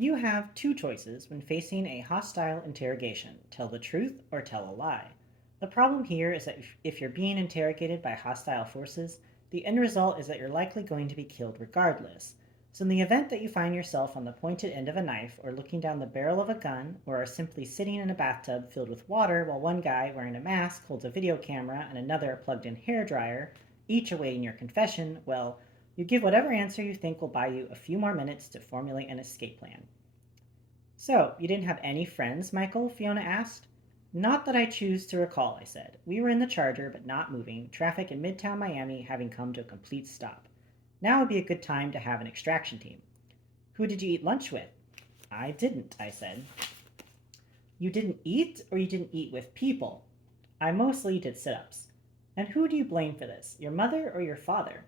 You have two choices when facing a hostile interrogation: tell the truth or tell a lie. The problem here is that if you're being interrogated by hostile forces, the end result is that you're likely going to be killed regardless. So, in the event that you find yourself on the pointed end of a knife, or looking down the barrel of a gun, or are simply sitting in a bathtub filled with water while one guy wearing a mask holds a video camera and another a plugged in hair dryer, each awaiting your confession, well, you give whatever answer you think will buy you a few more minutes to formulate an escape plan. So, you didn't have any friends, Michael? Fiona asked. Not that I choose to recall, I said. We were in the Charger, but not moving, traffic in midtown Miami having come to a complete stop. Now would be a good time to have an extraction team. Who did you eat lunch with? I didn't, I said. You didn't eat, or you didn't eat with people? I mostly did sit ups. And who do you blame for this, your mother or your father?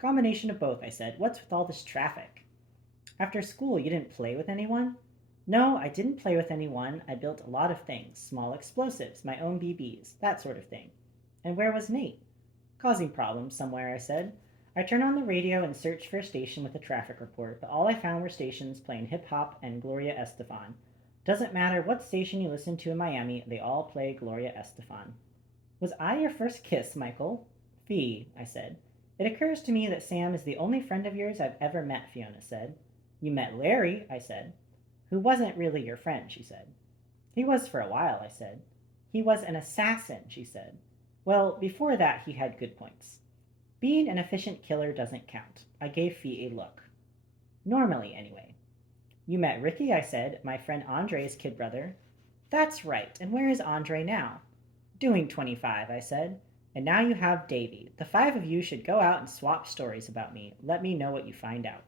Combination of both, I said. What's with all this traffic? After school, you didn't play with anyone? No, I didn't play with anyone. I built a lot of things: small explosives, my own BBs, that sort of thing. And where was Nate? Causing problems somewhere, I said. I turned on the radio and searched for a station with a traffic report, but all I found were stations playing hip hop and Gloria Estefan. Doesn't matter what station you listen to in Miami, they all play Gloria Estefan. Was I your first kiss, Michael? Fee, I said. It occurs to me that Sam is the only friend of yours I've ever met, Fiona said. You met Larry, I said. Who wasn't really your friend, she said. He was for a while, I said. He was an assassin, she said. Well, before that, he had good points. Being an efficient killer doesn't count. I gave Fee a look. Normally, anyway. You met Ricky, I said, my friend Andre's kid brother. That's right, and where is Andre now? Doing 25, I said. And now you have Davy. The five of you should go out and swap stories about me. Let me know what you find out.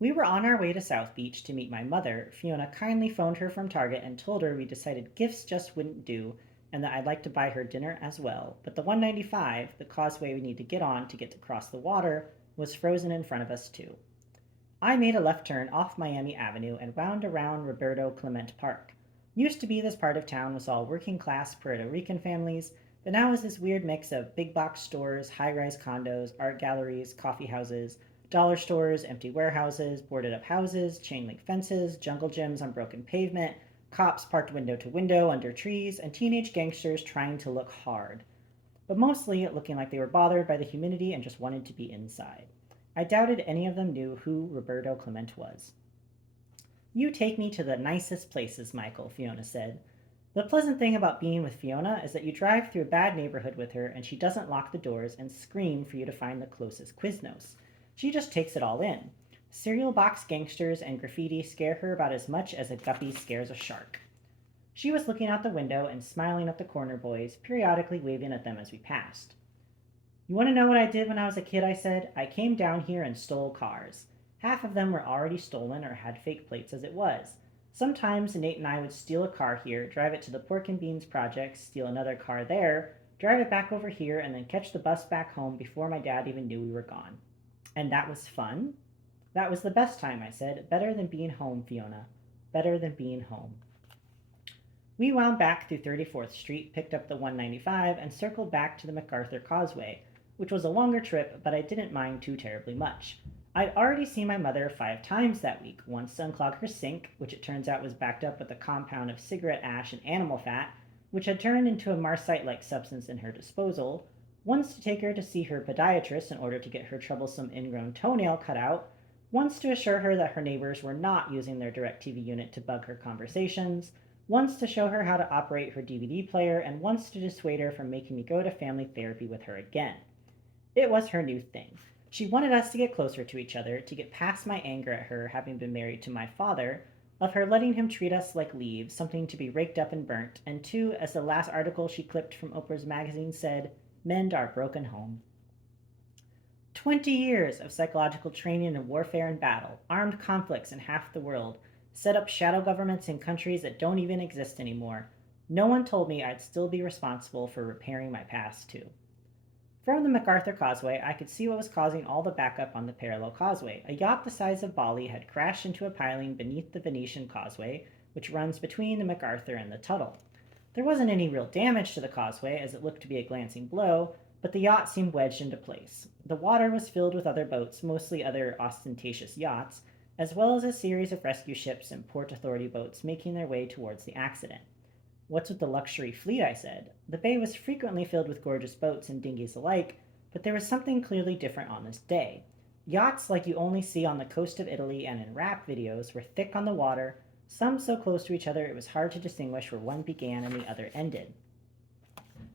We were on our way to South Beach to meet my mother. Fiona kindly phoned her from Target and told her we decided gifts just wouldn't do and that I'd like to buy her dinner as well. But the 195, the causeway we need to get on to get across the water, was frozen in front of us too. I made a left turn off Miami Avenue and wound around Roberto Clemente Park. Used to be this part of town was all working class Puerto Rican families, but now is this weird mix of big box stores, high rise condos, art galleries, coffee houses, dollar stores, empty warehouses, boarded up houses, chain link fences, jungle gyms on broken pavement, cops parked window to window under trees, and teenage gangsters trying to look hard, but mostly looking like they were bothered by the humidity and just wanted to be inside. I doubted any of them knew who Roberto Clemente was. You take me to the nicest places, Michael, Fiona said. The pleasant thing about being with Fiona is that you drive through a bad neighborhood with her and she doesn't lock the doors and scream for you to find the closest Quiznos. She just takes it all in. Cereal box gangsters and graffiti scare her about as much as a guppy scares a shark. She was looking out the window and smiling at the corner boys, periodically waving at them as we passed. You want to know what I did when I was a kid? I said. I came down here and stole cars. Half of them were already stolen or had fake plates as it was. Sometimes Nate and I would steal a car here, drive it to the Pork and Beans Project, steal another car there, drive it back over here, and then catch the bus back home before my dad even knew we were gone. And that was fun? That was the best time, I said. Better than being home, Fiona. Better than being home. We wound back through 34th Street, picked up the 195, and circled back to the MacArthur Causeway, which was a longer trip, but I didn't mind too terribly much. I'd already seen my mother 5 times that week, once to unclog her sink, which it turns out was backed up with a compound of cigarette ash and animal fat, which had turned into a marcite-like substance in her disposal, once to take her to see her podiatrist in order to get her troublesome ingrown toenail cut out, once to assure her that her neighbors were not using their DirecTV unit to bug her conversations, once to show her how to operate her DVD player, and once to dissuade her from making me go to family therapy with her again. It was her new thing. She wanted us to get closer to each other, to get past my anger at her having been married to my father, of her letting him treat us like leaves, something to be raked up and burnt, and to, as the last article she clipped from Oprah's magazine said, mend our broken home. 20 years of psychological training in warfare and battle, armed conflicts in half the world, set up shadow governments in countries that don't even exist anymore. No one told me I'd still be responsible for repairing my past, too. From the MacArthur Causeway, I could see what was causing all the backup on the parallel causeway. A yacht the size of Bali had crashed into a piling beneath the Venetian Causeway, which runs between the MacArthur and the Tuttle. There wasn't any real damage to the causeway, as it looked to be a glancing blow, but the yacht seemed wedged into place. The water was filled with other boats, mostly other ostentatious yachts, as well as a series of rescue ships and Port Authority boats making their way towards the accident. What's with the luxury fleet? I said. The bay was frequently filled with gorgeous boats and dinghies alike, but there was something clearly different on this day. Yachts like you only see on the coast of Italy and in rap videos were thick on the water, some so close to each other it was hard to distinguish where one began and the other ended.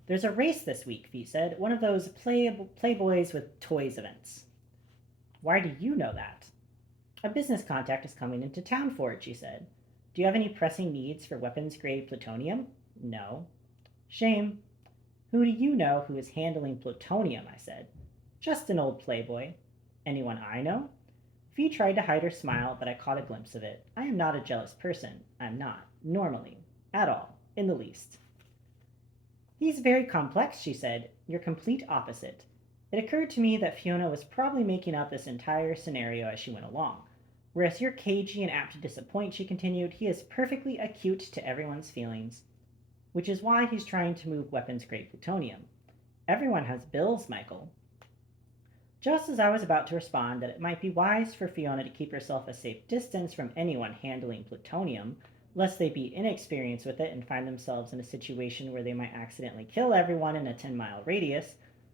There's a race this week, Fee said, one of those Playboys with toys events. Why do you know that? A business contact is coming into town for it, she said. Do you have any pressing needs for weapons grade plutonium? No. Shame. Who do you know who is handling plutonium? I said. Just an old playboy. Anyone I know? Fee tried to hide her smile, but I caught a glimpse of it. I am not a jealous person. I'm not, normally, at all, in the least. He's very complex, she said. Your complete opposite. It occurred to me that Fiona was probably making up this entire scenario as she went along. Whereas you're cagey and apt to disappoint, she continued, he is perfectly acute to everyone's feelings, which is why he's trying to move weapons grade plutonium. Everyone has bills, Michael. Just as I was about to respond that it might be wise for Fiona to keep herself a safe distance from anyone handling plutonium, lest they be inexperienced with it and find themselves in a situation where they might accidentally kill everyone in a 10-mile radius,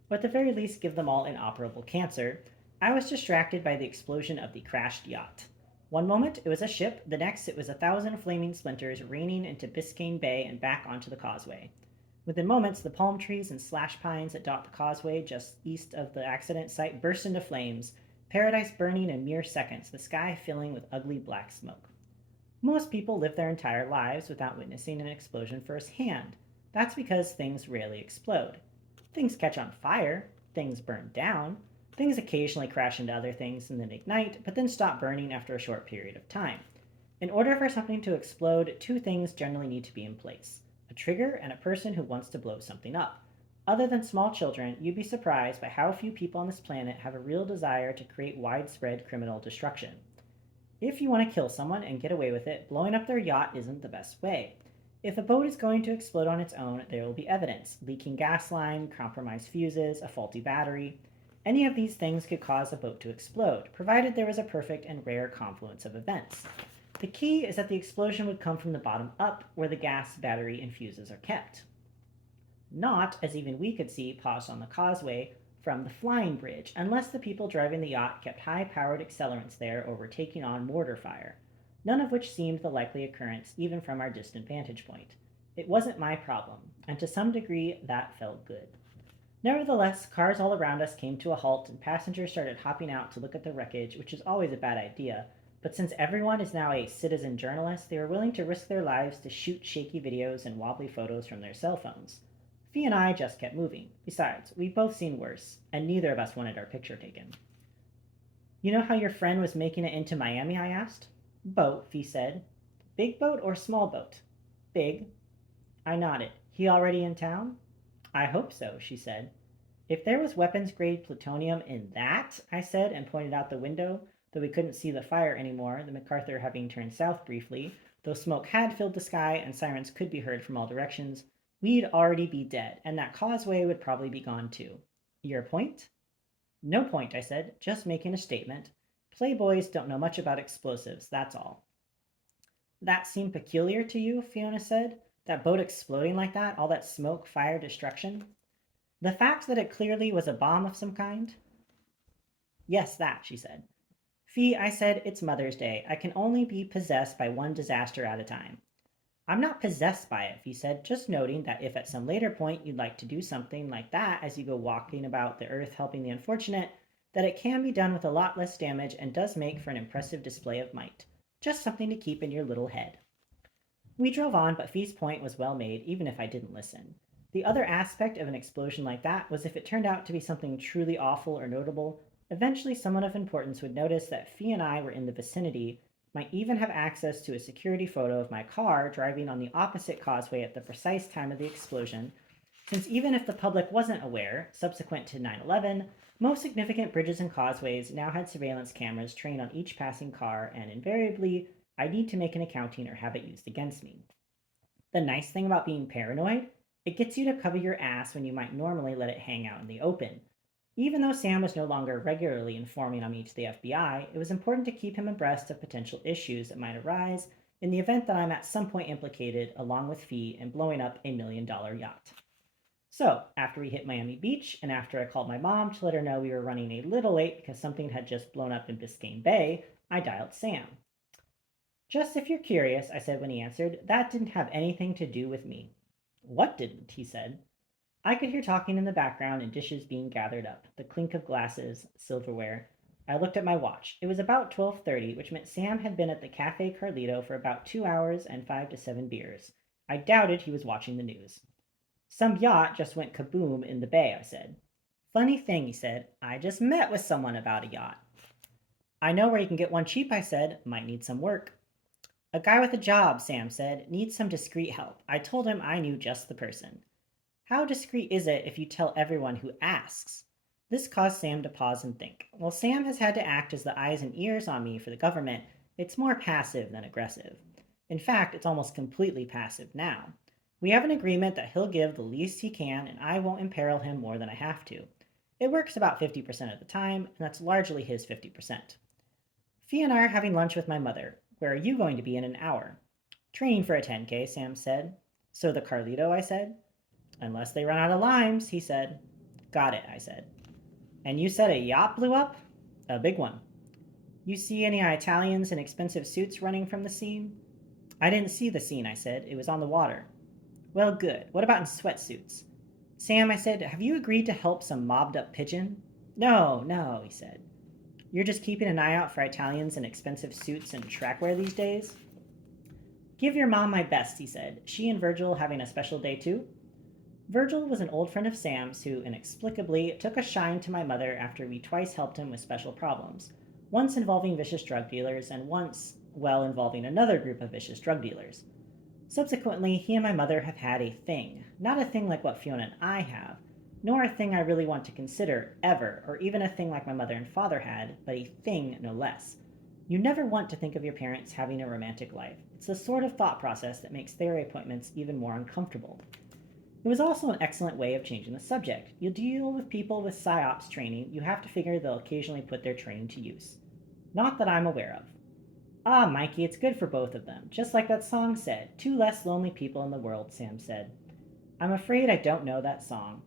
or at the very least give them all inoperable cancer, I was distracted by the explosion of the crashed yacht. One moment it was a ship, the next it was 1,000 flaming splinters raining into Biscayne Bay and back onto the causeway. Within moments, the palm trees and slash pines that dot the causeway just east of the accident site burst into flames, paradise burning in mere seconds, the sky filling with ugly black smoke. Most people live their entire lives without witnessing an explosion firsthand. That's because things rarely explode. Things catch on fire, things burn down, things occasionally crash into other things and then ignite, but then stop burning after a short period of time. In order for something to explode, two things generally need to be in place: a trigger and a person who wants to blow something up. Other than small children, you'd be surprised by how few people on this planet have a real desire to create widespread criminal destruction. If you want to kill someone and get away with it, blowing up their yacht isn't the best way. If a boat is going to explode on its own, there will be evidence: leaking gas line, compromised fuses, a faulty battery. Any of these things could cause a boat to explode, provided there was a perfect and rare confluence of events. The key is that the explosion would come from the bottom up, where the gas, battery, and fuses are kept. Not, as even we could see paused on the causeway, from the flying bridge, unless the people driving the yacht kept high-powered accelerants there or were taking on mortar fire, none of which seemed the likely occurrence even from our distant vantage point. It wasn't my problem, and to some degree that felt good. Nevertheless, cars all around us came to a halt and passengers started hopping out to look at the wreckage, which is always a bad idea, but since everyone is now a citizen journalist, they were willing to risk their lives to shoot shaky videos and wobbly photos from their cell phones. Fee and I just kept moving. Besides, we've both seen worse, and neither of us wanted our picture taken. You know how your friend was making it into Miami? I asked. Boat, Fee said. Big boat or small boat? Big. I nodded. He already in town? I hope so, she said. If there was weapons-grade plutonium in that, I said, and pointed out the window, though we couldn't see the fire anymore, the MacArthur having turned south briefly, though smoke had filled the sky and sirens could be heard from all directions, we'd already be dead, and that causeway would probably be gone too. Your point? No point, I said, just making a statement. Playboys don't know much about explosives, that's all. That seemed peculiar to you, Fiona said. That boat exploding like that, all that smoke, fire, destruction? The fact that it clearly was a bomb of some kind? Yes, that, she said. Fee, I said, it's Mother's Day. I can only be possessed by one disaster at a time. I'm not possessed by it, Fee said, just noting that if at some later point you'd like to do something like that as you go walking about the earth helping the unfortunate, that it can be done with a lot less damage and does make for an impressive display of might. Just something to keep in your little head. We drove on, but Fee's point was well made, even if I didn't listen. The other aspect of an explosion like that was if it turned out to be something truly awful or notable, eventually someone of importance would notice that Fee and I were in the vicinity, might even have access to a security photo of my car driving on the opposite causeway at the precise time of the explosion, since even if the public wasn't aware, subsequent to 9/11, most significant bridges and causeways now had surveillance cameras trained on each passing car, and invariably, I'd need to make an accounting or have it used against me. The nice thing about being paranoid, it gets you to cover your ass when you might normally let it hang out in the open. Even though Sam was no longer regularly informing on me to the FBI, it was important to keep him abreast of potential issues that might arise in the event that I'm at some point implicated, along with Fee, in blowing up a $1 million yacht. So, after we hit Miami Beach, and after I called my mom to let her know we were running a little late because something had just blown up in Biscayne Bay, I dialed Sam. "Just if you're curious," I said when he answered, "that didn't have anything to do with me." "What didn't?" he said. I could hear talking in the background and dishes being gathered up, the clink of glasses, silverware. I looked at my watch. It was about 12:30, which meant Sam had been at the Cafe Carlito for about 2 hours and 5 to 7 beers. I doubted he was watching the news. "Some yacht just went kaboom in the bay," I said. "Funny thing," he said. "I just met with someone about a yacht." "I know where you can get one cheap," I said. "Might need some work." "A guy with a job," Sam said. "Needs some discreet help. I told him I knew just the person." "How discreet is it if you tell everyone who asks?" This caused Sam to pause and think. While Sam has had to act as the eyes and ears on me for the government, it's more passive than aggressive. In fact, it's almost completely passive now. We have an agreement that he'll give the least he can, and I won't imperil him more than I have to. It works about 50% of the time, and that's largely his 50%. "Fee and I are having lunch with my mother. Where are you going to be in an hour?" "Training for a 10K, Sam said. "So the Carlito," I said. "Unless they run out of limes," he said. "Got it," I said. "And you said a yacht blew up?" "A big one." "You see any Italians in expensive suits running from the scene?" "I didn't see the scene," I said. "It was on the water." "Well, good. What about in sweatsuits?" "Sam," I said, "have you agreed to help some mobbed up pigeon?" "No, no," he said. "You're just keeping an eye out for Italians in expensive suits and trackwear these days?" "Give your mom my best," he said. "She and Virgil having a special day too?" Virgil was an old friend of Sam's who, inexplicably, took a shine to my mother after we twice helped him with special problems, once involving vicious drug dealers, and once, well, involving another group of vicious drug dealers. Subsequently, he and my mother have had a thing. Not a thing like what Fiona and I have, nor a thing I really want to consider, ever, or even a thing like my mother and father had, but a thing no less. You never want to think of your parents having a romantic life. It's the sort of thought process that makes therapy appointments even more uncomfortable. It was also an excellent way of changing the subject. You deal with people with PsyOps training, you have to figure they'll occasionally put their training to use. Not that I'm aware of. "Ah, Mikey, it's good for both of them. Just like that song said. Two less lonely people in the world," Sam said. "I'm afraid I don't know that song."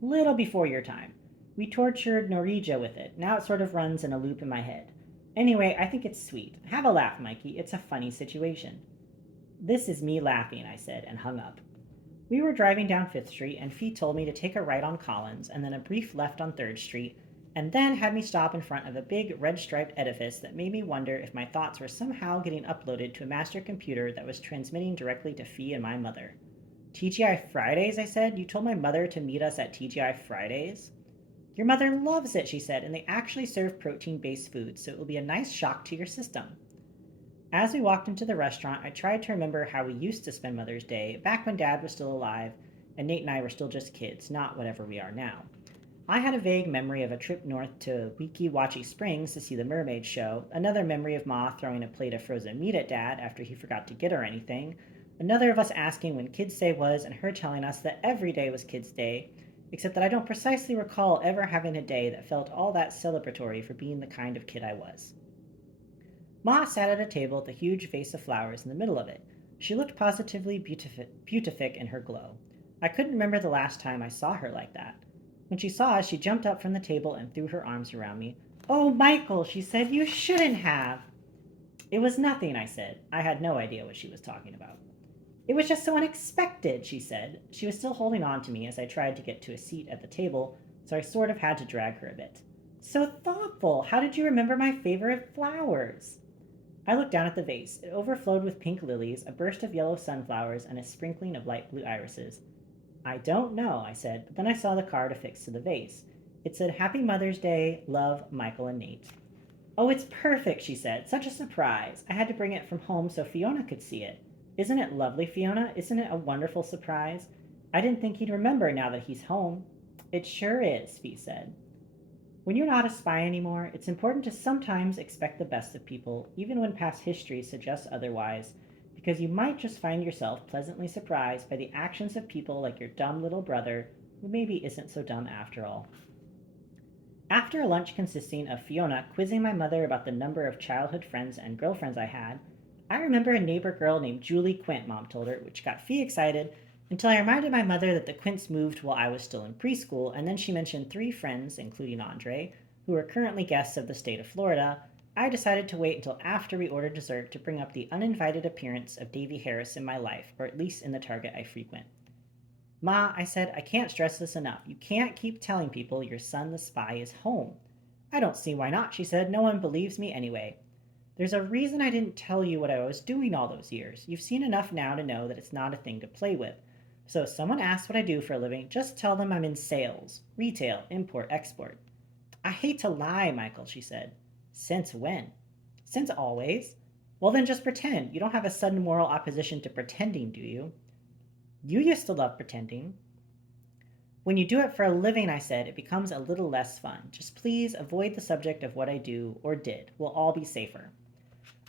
"Little before your time. We tortured Norwegia with it. Now it sort of runs in a loop in my head. Anyway, I think it's sweet. Have a laugh, Mikey. It's a funny situation." "This is me laughing," I said, and hung up. We were driving down Fifth Street, and Fee told me to take a right on Collins, and then a brief left on Third Street, and then had me stop in front of a big red striped edifice that made me wonder if my thoughts were somehow getting uploaded to a master computer that was transmitting directly to Fee and my mother. "TGI Fridays," I said. "You told my mother to meet us at TGI Fridays?" "Your mother loves it," she said, "and they actually serve protein based foods, so it will be a nice shock to your system." As we walked into the restaurant, I tried to remember how we used to spend Mother's Day back when Dad was still alive and Nate and I were still just kids, not whatever we are now. I had a vague memory of a trip north to Weeki Wachee Springs to see the mermaid show, another memory of Ma throwing a plate of frozen meat at Dad after he forgot to get her anything, another of us asking when Kids Day was and her telling us that every day was Kids Day, except that I don't precisely recall ever having a day that felt all that celebratory for being the kind of kid I was. Ma sat at a table with a huge vase of flowers in the middle of it. She looked positively beatific in her glow. I couldn't remember the last time I saw her like that. When she saw us, she jumped up from the table and threw her arms around me. "Oh, Michael," she said, "you shouldn't have." "It was nothing," I said. I had no idea what she was talking about. "It was just so unexpected," she said. She was still holding on to me as I tried to get to a seat at the table, so I sort of had to drag her a bit. "So thoughtful. How did you remember my favorite flowers?" I looked down at the vase. It overflowed with pink lilies, a burst of yellow sunflowers, and a sprinkling of light blue irises. "I don't know," I said, but then I saw the card affixed to the vase. It said, "Happy Mother's Day, love, Michael and Nate." "Oh, it's perfect," she said. "Such a surprise. I had to bring it from home so Fiona could see it. Isn't it lovely, Fiona? Isn't it a wonderful surprise? I didn't think he'd remember now that he's home." "It sure is," Fee said. When you're not a spy anymore, it's important to sometimes expect the best of people, even when past history suggests otherwise, because you might just find yourself pleasantly surprised by the actions of people like your dumb little brother, who maybe isn't so dumb after all. After a lunch consisting of Fiona quizzing my mother about the number of childhood friends and girlfriends I had, I remember a neighbor girl named Julie Quint, Mom told her, which got Fee excited until I reminded my mother that the Quints moved while I was still in preschool, and then she mentioned three friends, including Andre, who are currently guests of the state of Florida. I decided to wait until after we ordered dessert to bring up the uninvited appearance of Davy Harris in my life, or at least in the Target I frequent. Ma, I said, I can't stress this enough. You can't keep telling people your son the spy is home. I don't see why not, she said. No one believes me anyway. There's a reason I didn't tell you what I was doing all those years. You've seen enough now to know that it's not a thing to play with. So if someone asks what I do for a living, just tell them I'm in sales, retail, import, export. I hate to lie, Michael, she said. Since when? Since always. Well, then just pretend. You don't have a sudden moral opposition to pretending, do you? You used to love pretending. When you do it for a living, I said, it becomes a little less fun. Just please avoid the subject of what I do or did. We'll all be safer.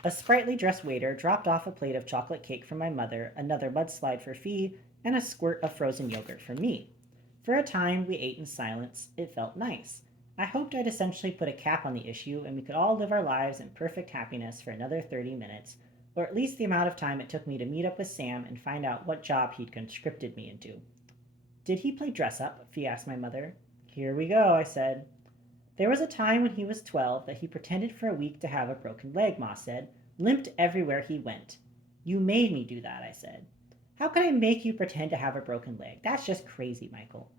A sprightly dressed waiter dropped off a plate of chocolate cake for my mother, another mudslide for Fee, and a squirt of frozen yogurt for me. For a time, we ate in silence. It felt nice. I hoped I'd essentially put a cap on the issue and we could all live our lives in perfect happiness for another 30 minutes, or at least the amount of time it took me to meet up with Sam and find out what job he'd conscripted me into. Did he play dress up? Fee asked my mother. Here we go, I said. There was a time when he was 12 that he pretended for a week to have a broken leg, Ma said, limped everywhere he went. You made me do that, I said. How could I make you pretend to have a broken leg? That's just crazy, Michael.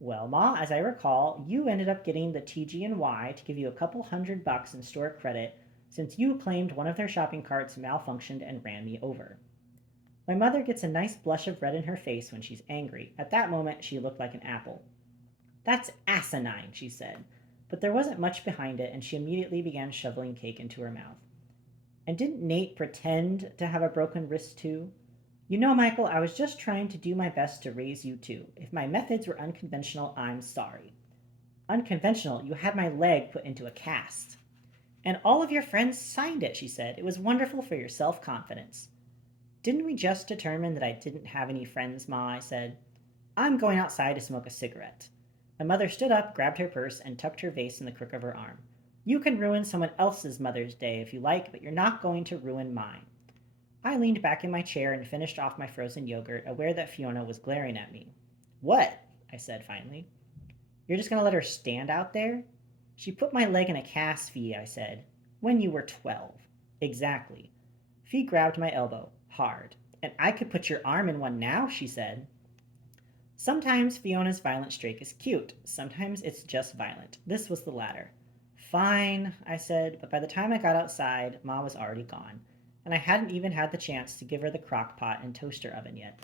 Well, Ma, as I recall, you ended up getting the TG&Y to give you a couple $100 in store credit since you claimed one of their shopping carts malfunctioned and ran me over. My mother gets a nice blush of red in her face when she's angry. At that moment, she looked like an apple. That's asinine, she said, but there wasn't much behind it, and she immediately began shoveling cake into her mouth. And didn't Nate pretend to have a broken wrist too? You know, Michael, I was just trying to do my best to raise you too. If my methods were unconventional, I'm sorry. Unconventional? You had my leg put into a cast. And all of your friends signed it, she said. It was wonderful for your self-confidence. Didn't we just determine that I didn't have any friends, Ma? I said. I'm going outside to smoke a cigarette. My mother stood up, grabbed her purse, and tucked her vase in the crook of her arm. You can ruin someone else's Mother's Day if you like, but you're not going to ruin mine. I leaned back in my chair and finished off my frozen yogurt, aware that Fiona was glaring at me. What? I said finally. You're just going to let her stand out there? She put my leg in a cast, Fee, I said. When you were 12. Exactly. Fee grabbed my elbow, hard. And I could put your arm in one now, she said. Sometimes Fiona's violent streak is cute. Sometimes it's just violent. This was the latter. Fine, I said, but by the time I got outside, Ma was already gone, and I hadn't even had the chance to give her the crock pot and toaster oven yet.